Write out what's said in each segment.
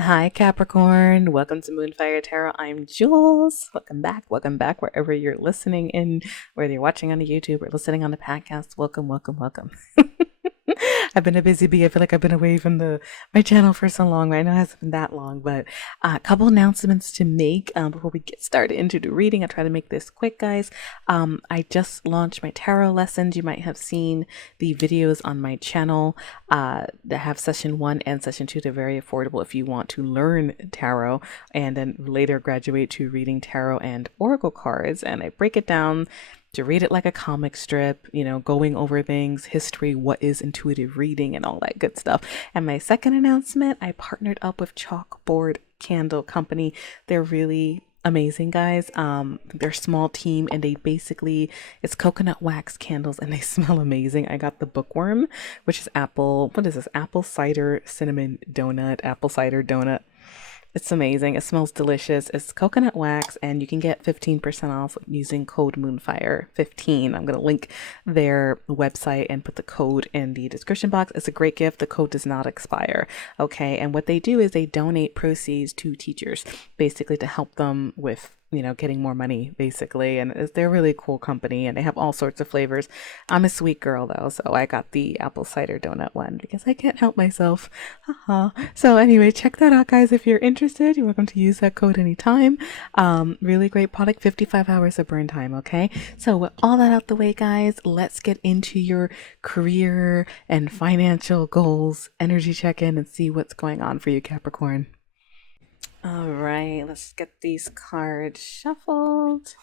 Hi, Capricorn. Welcome to Moonfire Tarot. I'm Jules. Welcome back, wherever you're listening in, whether you're watching on the YouTube or listening on the podcast. Welcome, welcome, welcome. I've been a busy bee. I feel like I've been away from the my channel for so long. I know it hasn't been that long, but a couple announcements to make before we get started into the reading. I try to make this quick, guys. I just launched my tarot lessons. You might have seen the videos on my channel that have session 1 and session 2. They're very affordable if you want to learn tarot and then later graduate to reading tarot and oracle cards. And I break it down to read it like a comic strip, going over things, history, what is intuitive reading, and all that good stuff. And my second announcement, I partnered up with Chalkboard Candle Company. They're really amazing, guys. They're a small team, and it's coconut wax candles, and they smell amazing. I got the bookworm, which is what is this? Apple cider cinnamon donut, apple cider donut. It's amazing. It smells delicious. It's coconut wax, and you can get 15% off using code Moonfire15. I'm going to link their website and put the code in the description box. It's a great gift. The code does not expire. Okay. And what they do is they donate proceeds to teachers, basically to help them with getting more money, basically. And they're a really cool company, and they have all sorts of flavors. I'm a sweet girl, though, so I got the apple cider donut one because I can't help myself. Haha. So anyway, check that out, guys. If you're interested, you're welcome to use that code anytime. Really great product, 55 hours of burn time, okay? So with all that out the way, guys, let's get into your career and financial goals, energy check-in, and see what's going on for you, Capricorn. All right, let's get these cards shuffled.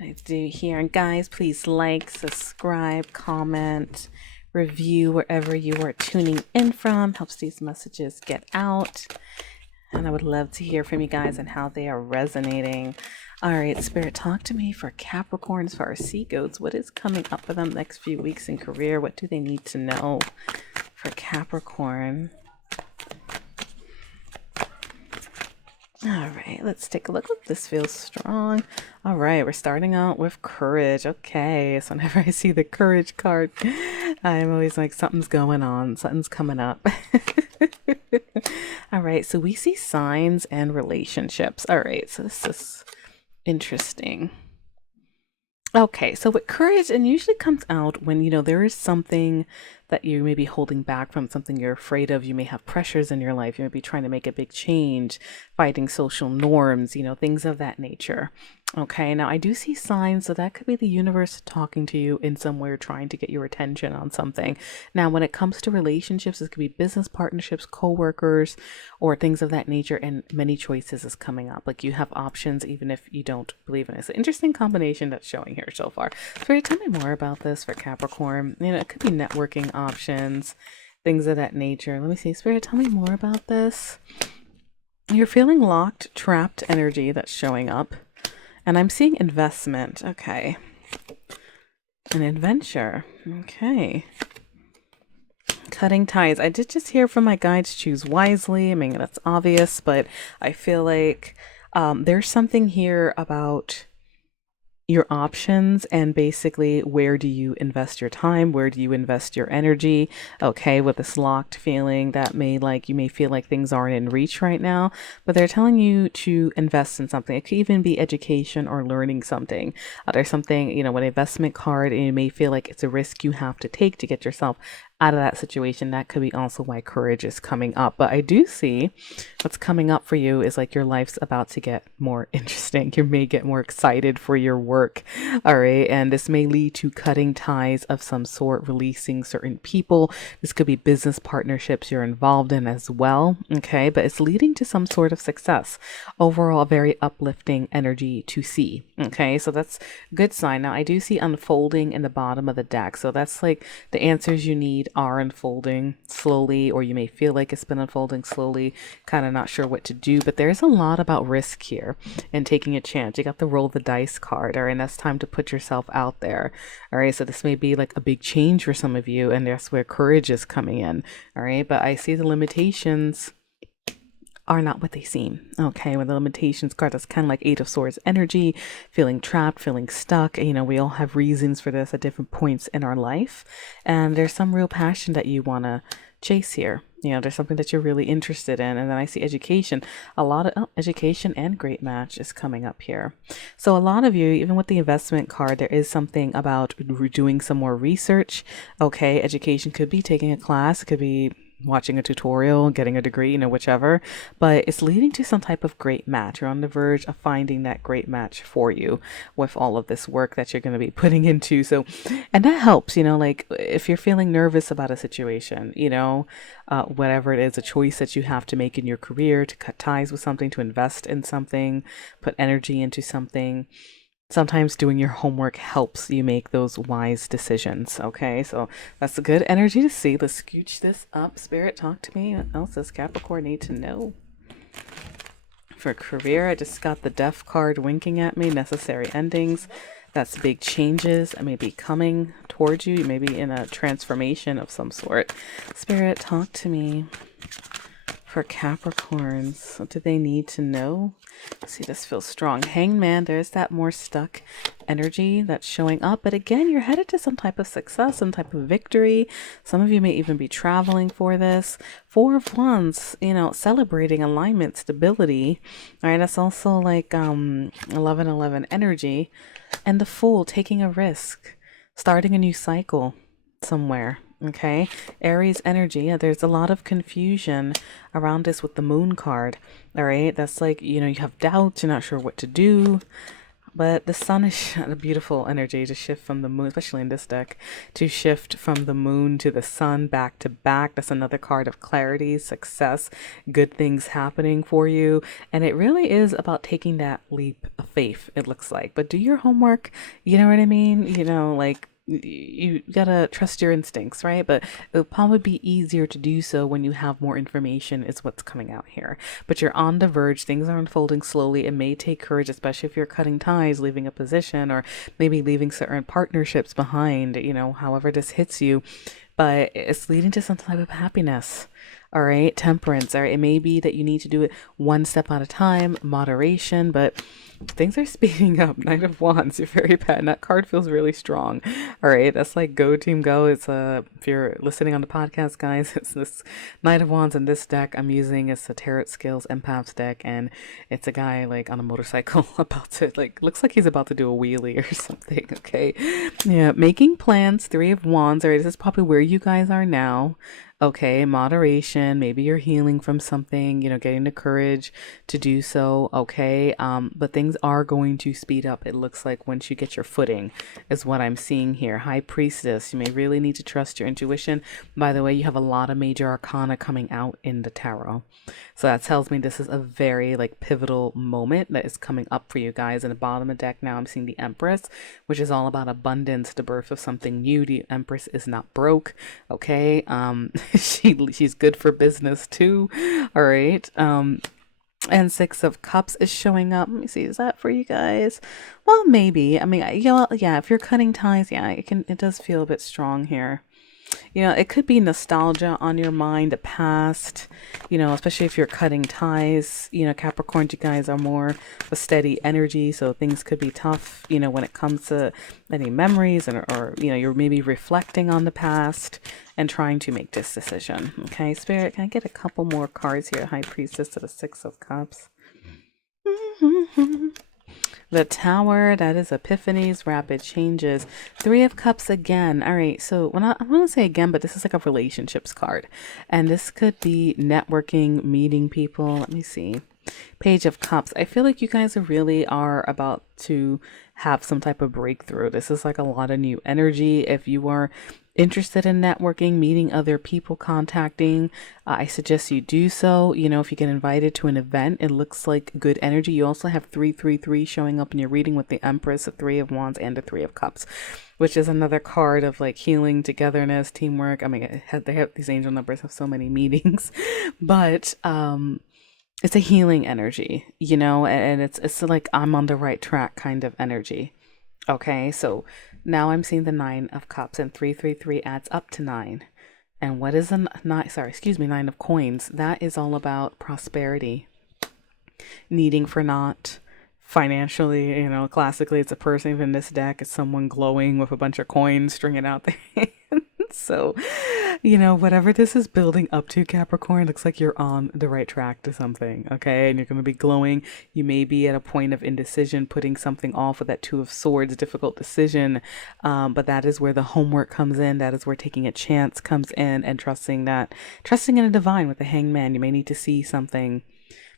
I do here. And guys, please like, subscribe, comment, review wherever you are tuning in from. Helps these messages get out. And I would love to hear from you guys and how they are resonating. All right, Spirit, talk to me for Capricorns, for our sea goats. What is coming up for them next few weeks in career? What do they need to know for Capricorn? All right, let's take a look. This feels strong. All right, we're starting out with courage. Okay, so whenever I see the courage card, I'm always like, something's going on, something's coming up. All right, so we see signs and relationships. All right, so this is interesting. Okay, so with courage, and usually comes out when, there is something that you may be holding back from, something you're afraid of. You may have pressures in your life. You may be trying to make a big change, fighting social norms, things of that nature. Okay, now I do see signs, so that could be the universe talking to you in some way or trying to get your attention on something. Now, when it comes to relationships, it could be business partnerships, co-workers, or things of that nature, and many choices is coming up. Like you have options, even if you don't believe in it. It's an interesting combination that's showing here so far. Spirit, tell me more about this for Capricorn. It could be networking options, things of that nature. Let me see. Spirit, tell me more about this. You're feeling locked, trapped energy that's showing up. And I'm seeing investment. Okay. An adventure. Okay. Cutting ties. I did just hear from my guides, choose wisely. I mean, that's obvious, but I feel like there's something here about your options and basically where do you invest your time, where do you invest your energy. Okay, with this locked feeling that you may feel like things aren't in reach right now, but they're telling you to invest in something. It could even be education or learning something. There's something, with an investment card, and you may feel like it's a risk you have to take to get yourself out of that situation. That could be also why courage is coming up. But I do see what's coming up for you is like your life's about to get more interesting. You may get more excited for your work. All right. And this may lead to cutting ties of some sort, releasing certain people. This could be business partnerships you're involved in as well. Okay. But it's leading to some sort of success. Overall, very uplifting energy to see. Okay. So that's a good sign. Now, I do see unfolding in the bottom of the deck. So that's like the answers you need are unfolding slowly, or you may feel like it's been unfolding slowly, kind of not sure what to do. But there's a lot about risk here and taking a chance. You got the roll the dice card, all right, and that's time to put yourself out there. All right, so this may be like a big change for some of you, and that's where courage is coming in. All right, but I see the limitations are not what they seem. Okay, with the limitations card, that's kind of like Eight of Swords energy, feeling trapped, feeling stuck. We all have reasons for this at different points in our life, and there's some real passion that you want to chase here. You know, there's something that you're really interested in. And then I see education. A lot of education and great match is coming up here. So a lot of you, even with the investment card, there is something about doing some more research. Okay, education could be taking a class, it could be watching a tutorial, getting a degree, you know, whichever, but it's leading to some type of great match. You're on the verge of finding that great match for you with all of this work that you're going to be putting into. So, and that helps, you know, like if you're feeling nervous about a situation, you know, whatever it is, a choice that you have to make in your career, to cut ties with something, to invest in something, put energy into something. Sometimes doing your homework helps you make those wise decisions. Okay, so that's a good energy to see. Let's scooch this up. Spirit, talk to me. What else does Capricorn need to know? For career, I just got the Death card winking at me. Necessary endings. That's big changes. I may be coming towards you. You may be in a transformation of some sort. Spirit, talk to me. For Capricorns, what do they need to know? See, this feels strong. Hangman, there's that more stuck energy that's showing up. But again, you're headed to some type of success, some type of victory. Some of you may even be traveling for this. Four of Wands, you know, celebrating alignment, stability. All right, that's also like 11-11 energy. And the Fool, taking a risk, starting a new cycle somewhere. Okay, Aries energy. Yeah, there's a lot of confusion around this with the Moon card. All right, that's like, you know, you have doubts, you're not sure what to do. But the Sun is a beautiful energy to shift from the Moon, especially in this deck, to shift from the Moon to the Sun back to back. That's another card of clarity, success, good things happening for you. And it really is about taking that leap of faith, it looks like. But do your homework, you know what I mean? You know, like, you gotta trust your instincts, right? But it'll probably be easier to do so when you have more information, is what's coming out here. But you're on the verge, things are unfolding slowly. It may take courage, especially if you're cutting ties, leaving a position, or maybe leaving certain partnerships behind, you know, however this hits you. But it's leading to some type of happiness. All right, temperance. All right, it may be that you need to do it one step at a time, moderation, but things are speeding up. Knight of Wands, you're very bad. And that card feels really strong. All right, that's like go team go. It's if you're listening on the podcast, guys, it's this Knight of Wands in this deck I'm using. It's a Tarot Skills Empaths deck, and it's a guy like on a motorcycle about to, like, looks like he's about to do a wheelie or something. Okay, yeah, making plans. 3 of Wands. All right, this is probably where you guys are now. Okay, moderation, maybe you're healing from something, you know, getting the courage to do so. Okay, but things are going to speed up, it looks like, once you get your footing, is what I'm seeing here. High Priestess, you may really need to trust your intuition. By the way, you have a lot of major arcana coming out in the tarot, so that tells me this is a very like pivotal moment that is coming up for you guys. In the bottom of the deck now, I'm seeing the Empress, which is all about abundance, the birth of something new. The Empress is not broke. Okay, she's good for business too. All right, and 6 of Cups is showing up. Let me see, is that for you guys? Well, maybe. I mean, you know, yeah, if you're cutting ties, yeah, it does feel a bit strong here. You know, it could be nostalgia on your mind, the past, you know, especially if you're cutting ties. You know, Capricorn, you guys are more a steady energy, so things could be tough, you know, when it comes to any memories, or you know, you're maybe reflecting on the past and trying to make this decision. Okay, Spirit, can I get a couple more cards here? High Priestess to the 6 of Cups. The Tower, that is epiphanies, rapid changes. 3 of Cups again. All right, so when I want to say again, but this is like a relationships card. And this could be networking, meeting people. Let me see. Page of Cups. I feel like you guys really are about to have some type of breakthrough. This is like a lot of new energy. If you are interested in networking, meeting other people, contacting, I suggest you do so. You know, if you get invited to an event, it looks like good energy. You also have 333 showing up in your reading with the Empress, the 3 of Wands, and the 3 of Cups, which is another card of like healing, togetherness, teamwork. I mean, they have these angel numbers have so many meanings, but it's a healing energy, you know, and it's like I'm on the right track kind of energy. Okay, so now I'm seeing the 9 of Cups, and 333 adds up to 9. And what is a 9? Sorry, excuse me, 9 of Coins. That is all about prosperity, needing for naught, financially. You know, classically, it's a person. Even this deck, it's someone glowing with a bunch of coins stringing out their hands. So, You know, whatever this is building up to, Capricorn, looks like you're on the right track to something, okay? And you're going to be glowing. You may be at a point of indecision, putting something off with that Two of Swords, difficult decision. But that is where the homework comes in. That is where taking a chance comes in, and trusting in a divine with the Hangman. You may need to see something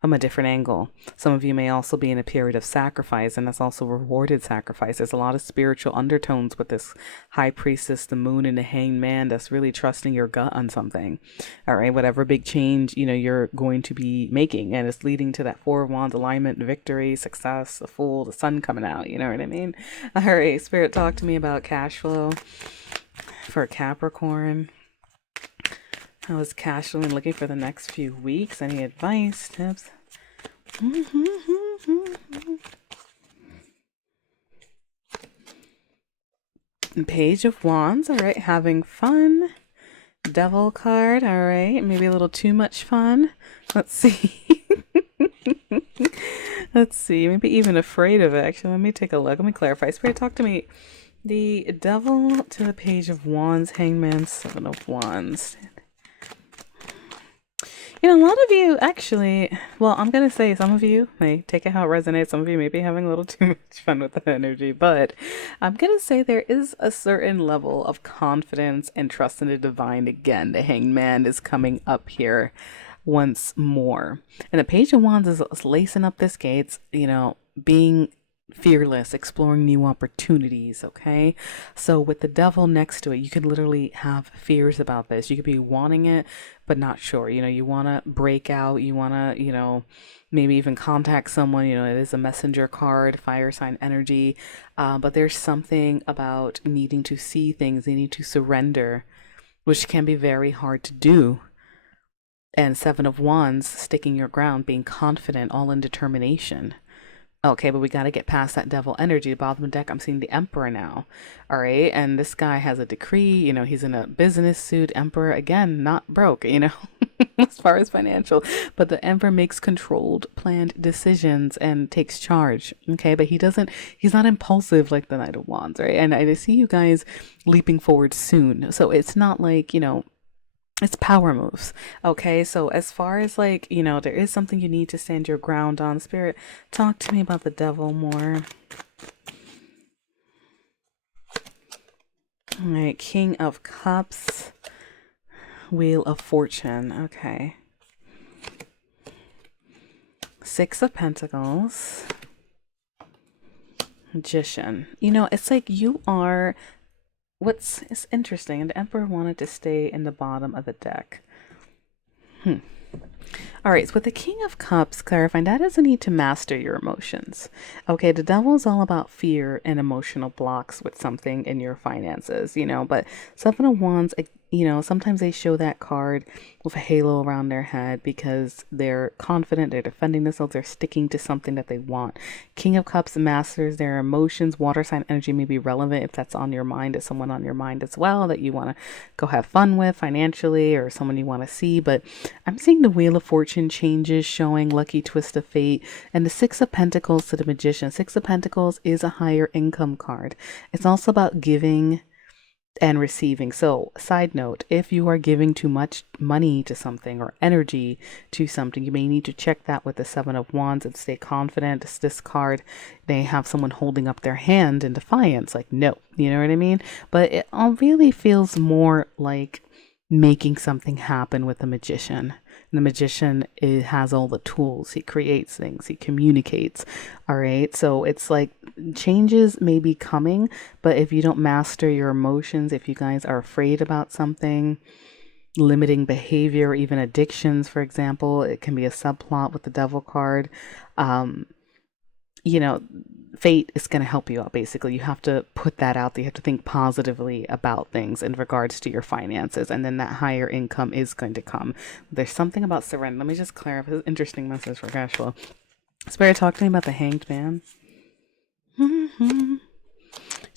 from a different angle. Some of you may also be in a period of sacrifice, and that's also rewarded sacrifice. There's a lot of spiritual undertones with this High Priestess, the Moon, and the Hanged Man that's really trusting your gut on something. All right, whatever big change, you know, you're going to be making, and it's leading to that Four of Wands alignment, victory, success, the Fool, the sun coming out. You know what I mean? All right, Spirit, talk to me about cash flow for Capricorn. How is cash flowing looking for the next few weeks? Any advice, tips? Page of Wands, all right, having fun. Devil card, all right, maybe a little too much fun. Let's see. Let's see, maybe even afraid of it. Actually, let me take a look. Let me clarify. Spirit, talk to me. The Devil to the Page of Wands, Hangman, Seven of Wands. You know, a lot of you actually, well, I'm going to say some of you may take it how it resonates. Some of you may be having a little too much fun with that energy, but I'm going to say there is a certain level of confidence and trust in the divine. Again, the Hanged Man is coming up here once more. And the Page of Wands is lacing up the skates, you know, being fearless, exploring new opportunities. Okay, so with the Devil next to it, you could literally have fears about this. You could be wanting it but not sure. You know, you want to break out, you want to, you know, maybe even contact someone. You know, it is a messenger card, fire sign energy, but there's something about needing to see things, needing to surrender, which can be very hard to do. And Seven of Wands, sticking your ground, being confident, all in determination. Okay, but we got to get past that devil energy. Bottom of the deck, I'm seeing the Emperor now. All right, and this guy has a decree. You know, he's in a business suit. Emperor, again, not broke, you know, as far as financial. But the Emperor makes controlled, planned decisions and takes charge. Okay, but he's not impulsive like the Knight of Wands, right? And I see you guys leaping forward soon. So it's not like, you know, it's power moves. Okay, so as far as like, you know, there is something you need to stand your ground on. Spirit, talk to me about the Devil more. All right, King of Cups, Wheel of Fortune. Okay, Six of Pentacles, Magician. You know, it's like you are, it's interesting, and the Emperor wanted to stay in the bottom of the deck. All right, so with the King of Cups, clarifying that is a need to master your emotions. Okay, the Devil is all about fear and emotional blocks with something in your finances, you know, but Seven of Wands, you know, sometimes they show that card with a halo around their head because they're confident, they're defending themselves, they're sticking to something that they want. King of Cups masters their emotions. Water sign energy may be relevant if that's on your mind, as someone on your mind as well that you want to go have fun with financially, or someone you want to see. But I'm seeing the Wheel of Fortune changes, showing lucky twist of fate, and the Six of Pentacles to the Magician. Six of Pentacles is a higher income card. It's also about giving and receiving. So, side note, if you are giving too much money to something or energy to something, you may need to check that with the Seven of Wands and stay confident. This card, they have someone holding up their hand in defiance, like, no, you know what I mean? But it all really feels more like making something happen with the Magician. And the Magician has all the tools. He creates things. He communicates. All right. So it's like changes may be coming, but if you don't master your emotions, if you guys are afraid about something, limiting behavior, even addictions, for example, it can be a subplot with the Devil card. You know, fate is going to help you out. Basically, you have to put that out there. You have to think positively about things in regards to your finances, and then that higher income is going to come. There's something about surrender. Let me just clarify. This is an interesting message for cash flow. Spirit, talk to me about the Hanged Man.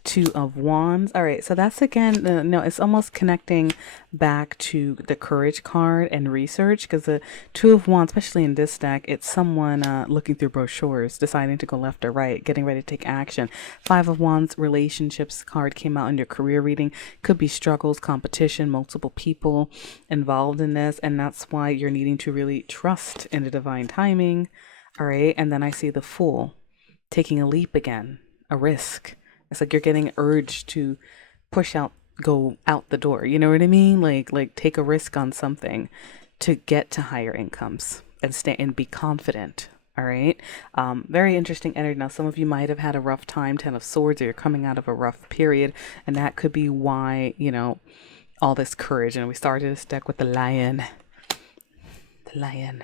Two of Wands. All right, so that's again, no, it's almost connecting back to the Courage card and research, because the Two of Wands, especially in this deck, it's someone looking through brochures, deciding to go left or right, getting ready to take action. Five of Wands, relationships card came out in your career reading. Could be struggles, competition, multiple people involved in this, and that's why you're needing to really trust in the divine timing. All right, and then I see the Fool, taking a leap again, a risk. It's like you're getting urged to go out the door. You know what I mean? Like take a risk on something to get to higher incomes and stay and be confident. All right. Very interesting energy. Now, some of you might have had a rough time, Ten of Swords, or you're coming out of a rough period, and that could be why, all this courage. And we started this deck with the Lion. The Lion.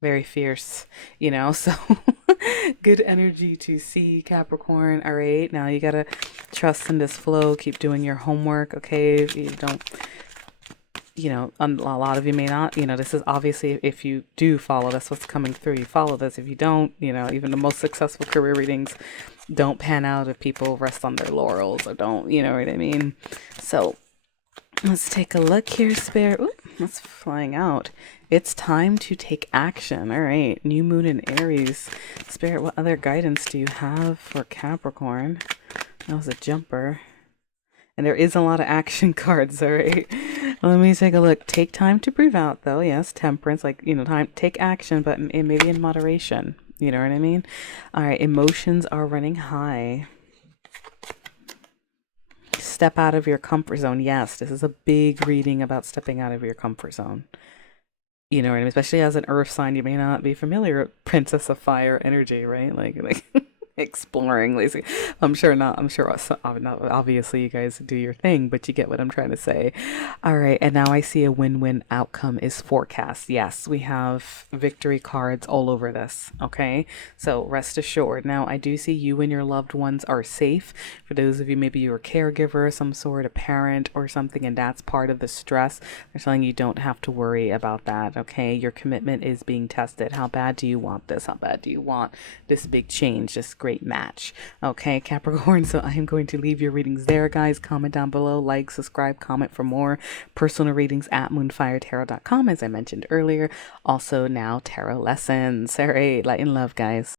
Very fierce, so good energy to see, Capricorn. All right, now you gotta trust in this flow, keep doing your homework. Okay, if you don't, a lot of you may not, this is obviously, if you do follow, that's what's coming through. You follow this. If you don't, even the most successful career readings don't pan out if people rest on their laurels or don't, you know what I mean? So let's take a look here, Spirit. Ooh, that's flying out. It's time to take action. All right. New moon in Aries. Spirit, what other guidance do you have for Capricorn? That was a jumper. And there is a lot of action cards, all right? Let me take a look. Take time to breathe out, though. Yes, temperance. Time. Take action, but maybe in moderation. You know what I mean? All right. Emotions are running high. Step out of your comfort zone. Yes, this is a big reading about stepping out of your comfort zone. You know what I mean? Especially as an earth sign, you may not be familiar with Princess of Fire energy, right? Like exploring, lazy. I'm sure not. I'm sure obviously you guys do your thing, but you get what I'm trying to say. All right, and now I see a win-win outcome is forecast. Yes, we have victory cards all over this. Okay, so rest assured. Now I do see you and your loved ones are safe. For those of you, maybe you're a caregiver, some sort of parent or something, and that's part of the stress. They're telling you don't have to worry about that. Okay, your commitment is being tested. How bad do you want this? How bad do you want this big change? This great match. Okay, Capricorn, so I am going to leave your readings there, guys. Comment down below, like, subscribe, comment for more personal readings at moonfiretarot.com, as I mentioned earlier. Also now tarot lessons. All right, light and love, guys.